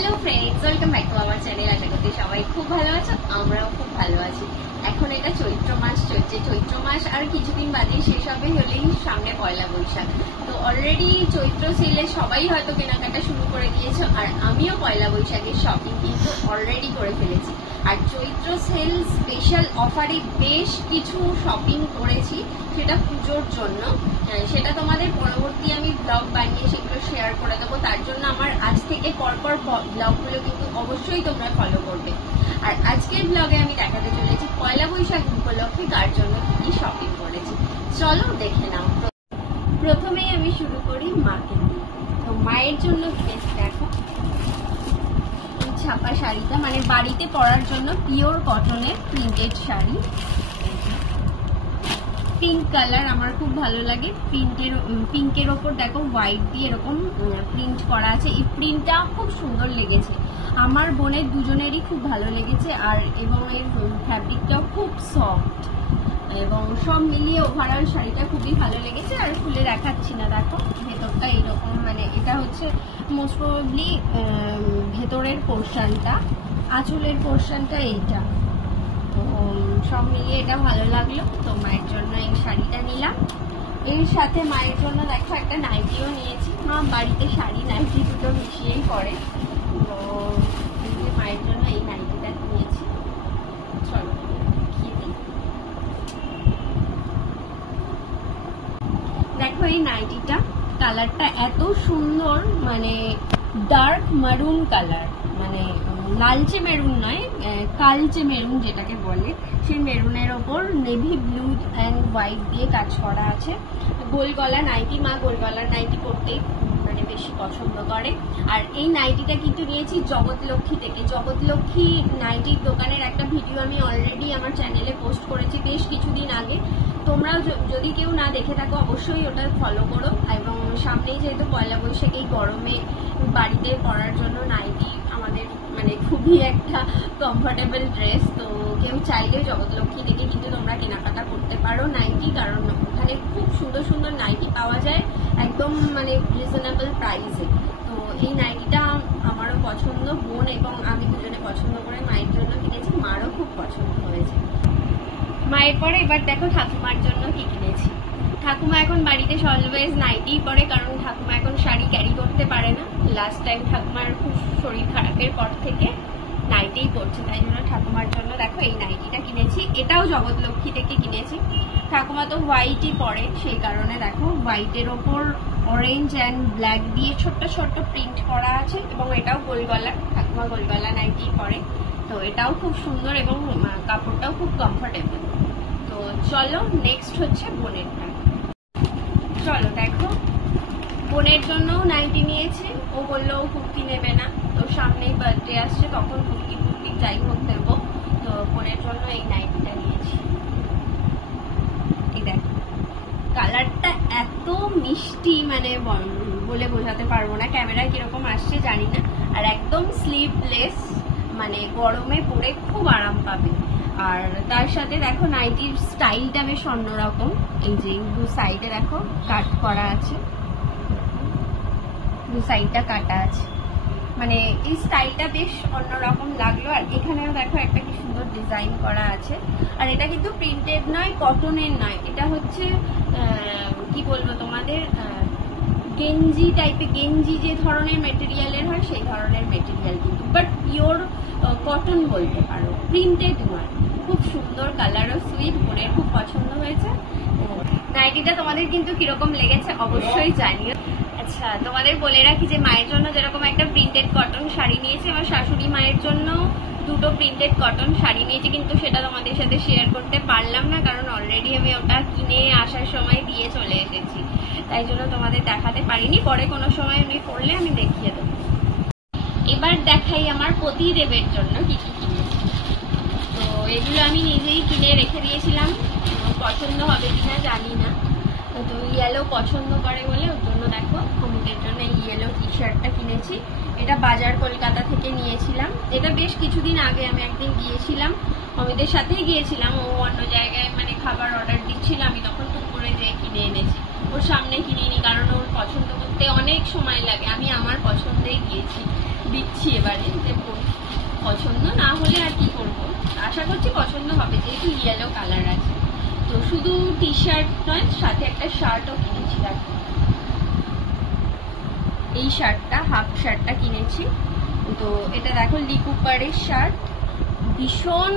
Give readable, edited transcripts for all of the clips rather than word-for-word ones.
Hello friends, welcome back to our channel. আশা করছি সবাই খুব ভালো আছো, আমরাও খুব ভালো আছি। এখন এটা চৈত্র মাস চলছে, চৈত্র মাস আর কিছুদিন বাদেই শেষ হবে, হলেই সামনে পয়লা বৈশাখ। তো অলরেডি চৈত্র সেলে সবাই হয়তো কেনাকাটা শুরু করে দিয়েছো, আর আমিও পয়লা বৈশাখের শপিং কিন্তু অলরেডি করে ফেলেছি। আর চৈত্র সেল স্পেশাল অফারে বেশ কিছু শপিং করেছি, সেটা পুজোর জন্য। সেটা তোমাদের পরবর্তী আমি ব্লগ বানিয়ে সেগুলো শেয়ার করে দেবো। তার জন্য আমার আজ থেকে পরপর ব্লগগুলো কিন্তু অবশ্যই তোমরা ফলো করবে। আর আজকের ব্লগে আমি দেখাতে চলেছি পয়লা বৈশাখ উপলক্ষে কার জন্য কি শপিং করেছি। চলো দেখে নাও। প্রথমেই আমি শুরু করি মাকে দিয়ে। তো মায়ের জন্য কিনেছি, দেখো ছাপা শাড়িটা, মানে বাড়িতে পরার জন্য পিওর কটনের প্রিন্টেড শাড়ি। পিঙ্ক কালার আমার খুব ভালো লাগে। পিঙ্কের ওপর দেখো হোয়াইট দিয়ে এরকম প্রিন্ট করা আছে। এই প্রিন্টটা খুব সুন্দর লেগেছে, আমার বোনের দুজনেরই খুব ভালো লেগেছে। আর এবং এর ফ্যাব্রিকটাও খুব সফট, এবং সব মিলিয়ে ওভারঅল শাড়িটা খুবই ভালো লেগেছে। আর খুলে দেখাচ্ছি না, দেখো ভেতরটা এইরকম, মানে এটা হচ্ছে মোস্ট প্রবাবলি ভেতরের পোর্শনটা, আঁচলের পোর্শনটা এইটা। তো সব মিলিয়ে এটা ভালো লাগলো, তো মায়ের জন্য এই শাড়িটা নিলাম। এর সাথে মায়ের জন্য দেখো একটা নাইটিও নিয়েছি। মা বাড়িতে শাড়ি নাইটি দুটো মিশিয়েই পরে, তো মায়ের জন্য এই নাইটিটা নিয়েছি। চলো দেখো এই নাইটিটা কালারটা এত সুন্দর, মানে ডার্ক মারুন কালার, মানে লালচে মেরুন নয়, কালচে মেরুন যেটাকে বলে, সেই মেরুনের ওপর নেভি ব্লু অ্যান্ড হোয়াইট দিয়ে কাজ করা আছে। গোল গলা নাইটি, মা গোল গলার নাইটি পরতেই মানে বেশি পছন্দ করে। আর এই নাইটিটা কিন্তু নিয়েছি জগৎলক্ষ্মী থেকে। জগৎলক্ষ্মী নাইটির দোকানের একটা ভিডিও আমি অলরেডি আমার চ্যানেলে পোস্ট করেছি বেশ কিছুদিন আগে। তোমরা যদি কেউ না দেখে থাকো অবশ্যই ওটা ফলো করো। এবং সামনেই যেহেতু পয়লা বৈশাখ, এই গরমে বাড়িতে পরার জন্য নাইটি আমাদের মানে খুবই একটা কমফোর্টেবল ড্রেস। তো কেউ চাইলে জগৎলক্ষ্মী থেকে কিন্তু তোমরা কেনাকাটা করতে পারো নাইটি, কারণ ওখানে খুব সুন্দর সুন্দর নাইটি পাওয়া যায় একদম মানে রিজনেবল প্রাইসে। তো এই নাইটিটা আমারও পছন্দ, বোন এবং আমি দুজনে পছন্দ করে মায়ের জন্য কিনেছি, মারও খুব পছন্দ হয়েছে। মায়ের পরে এবার দেখো ঠাকুমার জন্য কি কিনেছি। ঠাকুমা এখন বাড়িতে অলওয়েজ নাইটিই পরে, কারণ ঠাকুমা এখন শাড়ি ক্যারি করতে পারে না। লাস্ট টাইম ঠাকুমার খুব শরীর খারাপের পর থেকে নাইটিই পরছে, তাই জন্য ঠাকুমার জন্য দেখো এই নাইটিটা কিনেছি। এটাও জগৎলক্ষ্মী থেকে কিনেছি। ঠাকুমা তো হোয়াইটই পরে, সেই কারণে দেখো হোয়াইটের ওপর অরেঞ্জ অ্যান্ড ব্ল্যাক দিয়ে ছোট্ট ছোট্ট প্রিন্ট করা আছে, এবং এটাও গোলগলা, ঠাকুমা গোলগলা নাইটিই পরে। তো এটাও খুব সুন্দর এবং কাপড়টাও খুব কমফোর্টেবল। তো চলো নেক্সট হচ্ছে বোনের নাইটি। চলো দেখো বোনের জন্য নাইটি নিয়েছি। ও বললো ও কুর্তি নেবে না, তো সামনেই বার্থডে আসছে, তখন কুর্তি যাই হোক দেবো। তো বোনের জন্য এই নাইটিটা নিয়েছি। এই দেখো কালারটা এত মিষ্টি, মানে বলে বোঝাতে পারবো না, ক্যামেরায় কিরকম আসছে জানি না। আর একদম স্লিভলেস, মানে গরমে পরে খুব আরাম পাবে। আর তার সাথে দেখো নাইটির স্টাইলটা বেশ অন্যরকম। এই যে দু সাইডে দেখো কাট করা আছে, দু সাইডটা কাটা আছে, মানে এই স্টাইলটা বেশ অন্যরকম লাগলো। আর এখানেও দেখো একটা কি সুন্দর ডিজাইন করা আছে। আর এটা কিন্তু প্রিন্টেড নয়, কটনের নয়, এটা হচ্ছে কি বলবো তোমাদের, গেঞ্জি টাইপের, গেঞ্জি যে ধরনের মেটেরিয়ালের হয় সেই ধরনের মেটেরিয়াল কিন্তু, বাট পিওর কটন বলতে পারো, প্রিন্টেড নয়। খুব সুন্দর, কালারও সুইট, বোনের খুব পছন্দ হয়েছে। নাইটিটা তোমাদের কিন্তু কিরকম লেগেছে অবশ্যই জানিও। আচ্ছা তোমাদের বলে রাখি যে মায়ের জন্য যেরকম একটা প্রিন্টেড কটন শাড়ি নিয়েছি, আমার শাশুড়ি মায়ের জন্য দুটো প্রিন্টেড কটন শাড়ি নিয়েছি, কিন্তু সেটা তোমাদের সাথে শেয়ার করতে পারলাম না, কারণ অলরেডি আমি ওটা কিনে আসার সময় দিয়ে চলে এসেছি, তাই জন্য তোমাদের দেখাতে পারিনি। পরে কোনো সময় আমি পরলে আমি দেখিয়ে দেবো। এবার দেখাই আমার পতিদেবের জন্য কি কি কিনেছি। তো এগুলো আমি নিজেই কিনে রেখে দিয়েছিলাম, পছন্দ হবে কিনা জানি না। তো ইয়েলো পছন্দ করে বলে ওর জন্য দেখো অমিতের জন্য এই ইয়েলো টি শার্টটা কিনেছি। এটা বাজার কলকাতা থেকে নিয়েছিলাম। এটা বেশ কিছুদিন আগে আমি একদিন গিয়েছিলাম, অমিতের সাথেই গিয়েছিলাম, ও অন্য জায়গায় মানে খাবার অর্ডার দিচ্ছিল, আমি তখন টুক করে যেয়ে কিনে এনেছি। ওর সামনে কিনিনি, কারণ ওর পছন্দ করতে অনেক সময় লাগে, আমি আমার পছন্দেই গিয়েছি, দিচ্ছি এবারে, যে পছন্দ না হলে আর কি করবো, আশা করছি পছন্দ হবে যেহেতু ইয়েলো কালার আছে। তো শুধু টি শার্ট নয়, সাথে একটা শার্টও কিনেছি। দেখো এই শার্টটা, হাফ শার্টটা কিনেছি। তো এটা দেখো লি কুপারের শার্ট, ভীষণ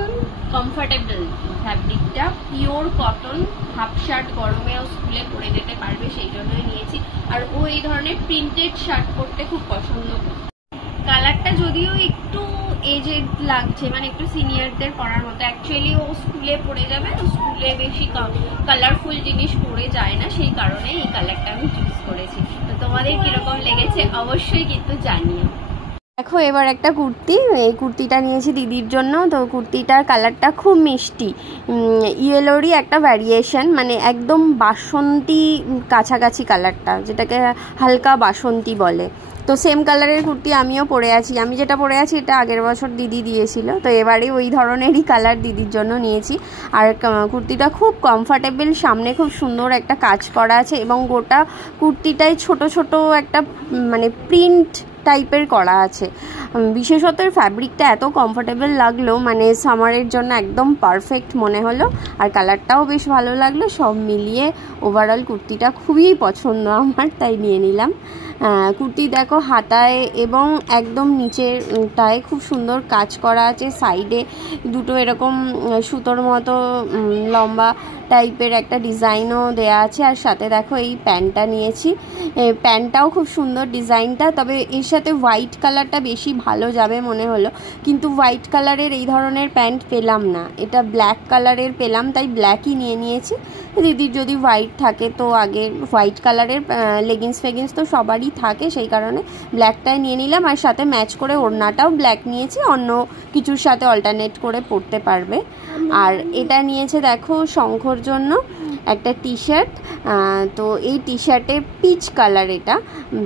কমফোর্টেবল ফ্যাব্রিকটা, পিওর কটন, হাফ শার্ট গরমেও স্কুলে পরে যেতে পারবে সেই জন্যই নিয়েছি। আর ও এই ধরনের প্রিন্টেড শার্ট পরতে খুব পছন্দ করে। কালারটা যদিও একটু এজেড লাগছে, মানে একটু সিনিয়রদের পরার মতো, অ্যাকচুয়ালি ও স্কুলে পরে যাবে, তো স্কুলে বেশি কালারফুল জিনিস পরে যায় না, সেই কারণে এই কালারটা আমি চুজ করেছি। তো তোমাদের কিরকম লেগেছে অবশ্যই কিন্তু জানিও। দেখো এবার একটা কুর্তি, এই কুর্তিটা নিয়েছি দিদির জন্য। তো কুর্তিটার কালারটা খুব মিষ্টি, ইয়েলোরই একটা ভ্যারিয়েশন, মানে একদম বাসন্তী কাছাকাছি কালারটা, যেটাকে হালকা বাসন্তী বলে। তো সেম কালারের কুর্তি আমিও পরে আছি, আমি যেটা পরে আছি এটা আগের বছর দিদি দিয়েছিল, তো এবারে ওই ধরনেরই কালার দিদির জন্য নিয়েছি। আর কুর্তিটা খুব কমফর্টেবল, সামনে খুব সুন্দর একটা কাজ করা আছে এবং গোটা কুর্তিটায় ছোট ছোট একটা মানে প্রিন্ট টাইপের করা আছে। বিশেষত ফ্যাব্রিকটা এত কমফোর্টেবল লাগলো, মানে সামারের জন্য একদম পারফেক্ট মনে হলো। আর কালারটাও বেশ ভালো লাগলো, সব মিলিয়ে ওভারঅল কুর্তিটা খুবই পছন্দ আমার, তাই নিয়ে নিলাম। কুর্তি দেখো হাতায় এবং একদম নিচেরটায় খুব সুন্দর কাজ করা আছে, সাইডে দুটো এরকম সুতোর মতো লম্বা টাইপের একটা ডিজাইনও দেয়া আছে। আর সাথে দেখো এই প্যান্টটা নিয়েছি, প্যান্টটাও খুব সুন্দর ডিজাইনটা, তবে এর সাথে হোয়াইট কালারটা বেশি ভালো যাবে মনে হলো, কিন্তু হোয়াইট কালারের এই ধরনের প্যান্ট পেলাম না, এটা ব্ল্যাক কালারের পেলাম, তাই ব্ল্যাকই নিয়ে নিয়েছি। দিদির যদি হোয়াইট থাকে তো আগে হোয়াইট কালারের লেগিংস ফেগিংস তো সবারই থাকে, সেই কারণে ব্ল্যাকটাই নিয়ে নিলাম। আর সাথে ম্যাচ করে ওড়নাটাও ব্ল্যাক নিয়েছি, অন্য কিছুর সাথে অল্টারনেট করে পরতে পারবে। আর এটা নিয়েছে দেখো শঙ্খর জন্য একটা টি শার্ট। তো এই টি শার্টের পিচ কালার, এটা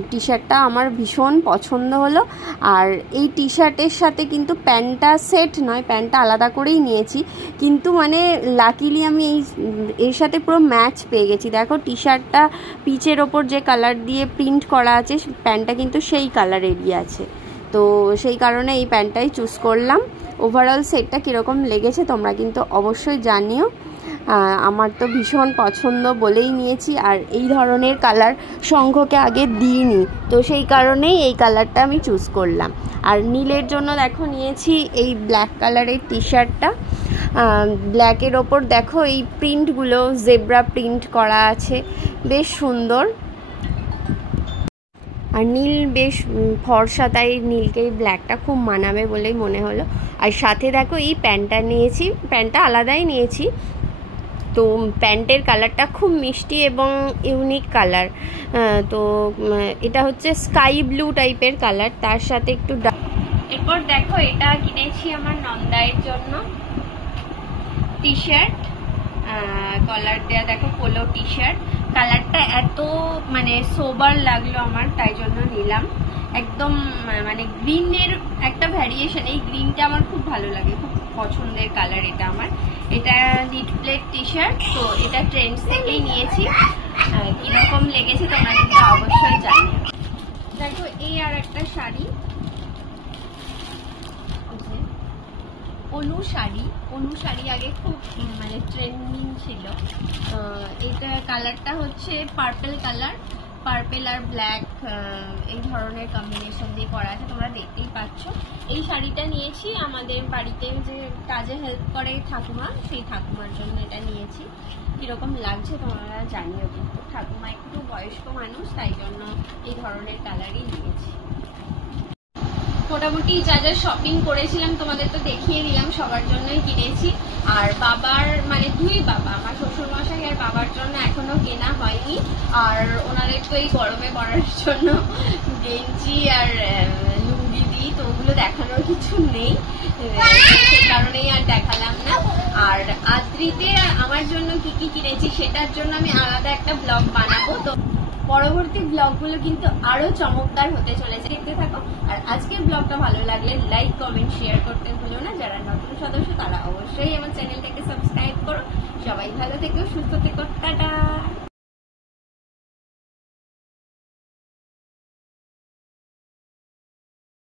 টি শার্টটা আমার ভীষণ পছন্দ হলো। আর এই টি শার্টের সাথে কিন্তু প্যান্টটা সেট নয়, প্যান্টটা আলাদা করেই নিয়েছি, কিন্তু মানে লাকিলি আমি এর সাথে পুরো ম্যাচ পেয়ে গেছি। দেখো টি শার্টটা পিচের ওপর যে কালার দিয়ে প্রিন্ট করা আছে, প্যান্টটা কিন্তু সেই কালারেরই আছে, তো সেই কারণে এই প্যান্টটাই চুজ করলাম। ওভারঅল সেটটা কীরকম লেগেছে তোমরা কিন্তু অবশ্যই জানিও। আমার তো ভীষণ পছন্দ বলেই নিয়েছি, আর এই ধরনের কালার শঙ্খকে আগে দিইনি, তো সেই কারণেই এই কালারটা আমি চুজ করলাম। আর নীলের জন্য দেখো নিয়েছি এই ব্ল্যাক কালারের টি শার্টটা, ব্ল্যাকের ওপর দেখো এই প্রিন্টগুলো জেব্রা প্রিন্ট করা আছে, বেশ সুন্দর। আর নীল বেশ ফর্সা, তাই নীলকে এই ব্ল্যাকটা খুব মানাবে বলেই মনে হলো। আর সাথে দেখো এই প্যান্টটা নিয়েছি, প্যান্টটা আলাদাই নিয়েছি, তো প্যান্টের কালারটা খুব মিষ্টি এবং ইউনিক কালার। তো এটা হচ্ছে স্কাই ব্লু টাইপের কালার, তার সাথে একটু এরপর দেখো এটা কিনেছি আমার নন্দাইয়ের জন্য টি শার্ট, কলার দেয়া দেখো পোলো টি শার্ট। কালারটা এত মানে সোবার লাগলো আমার, তাই জন্য নিলাম। একদম মানে গ্রিনের একটা ভ্যারিয়েশন, এই গ্রিনটা আমার খুব ভালো লাগে, খুব পছন্দের কালার এটা আমার। এটা নিট প্লেট টি শার্ট, তো এটা ট্রেন্ডস থেকেই নিয়েছি। কিরকম লেগেছে তোমরা কিন্তু অবশ্যই জানিও। দেখো এই আর একটা শাড়ি, অনু শাড়ি আগে খুব মানে ট্রেন্ডিং ছিল। এটা কালারটা হচ্ছে পার্পল কালার, পার্পল আর ব্ল্যাক এই ধরনের কম্বিনেশন দিয়ে করা আছে, তোমরা দেখতেই পাচ্ছ। এই শাড়িটা নিয়েছি আমাদের বাড়িতে যে কাজে হেল্প করে ঠাকুমা, সেই ঠাকুমার জন্য এটা নিয়েছি। কিরকম লাগছে তোমরা জানিও কিন্তু, ঠাকুমা একটু বয়স্ক মানুষ, তাই জন্য এই ধরনের কালারই নিয়েছি। মোটামুটি যা যা শপিং করেছিলাম তোমাদের তো দেখিয়ে দিলাম, সবার জন্যই কিনেছি। আর বাবার মানে দুই বাবা, আমার শ্বশুরমশাই আর বাবার জন্য এখনো কেনা হয়নি। আর ওনাদের তো এই গরমে পরার জন্য গেঞ্জি আর লুঙ্গি দিই, তো ওগুলো দেখানোর কিছু নেই, সে কারণেই আর দেখালাম না। আর আদ্রিতে আমার জন্য কি কি কিনেছি সেটার জন্য আমি আলাদা একটা ব্লগ বানাবো, তো পরবর্তী ব্লগগুলো কিন্তু আরো চমৎকার হতে চলেছে, দেখতে থাকো। আর আজকের ব্লগটা ভালো লাগলে লাইক কমেন্ট শেয়ার করতে ভুলো না। যারা নতুন সদস্য তারা অবশ্যই আমার চ্যানেলটাকে সাবস্ক্রাইব করো। সবাই ভালো থেকো, সুস্থ থেকো, টাটা।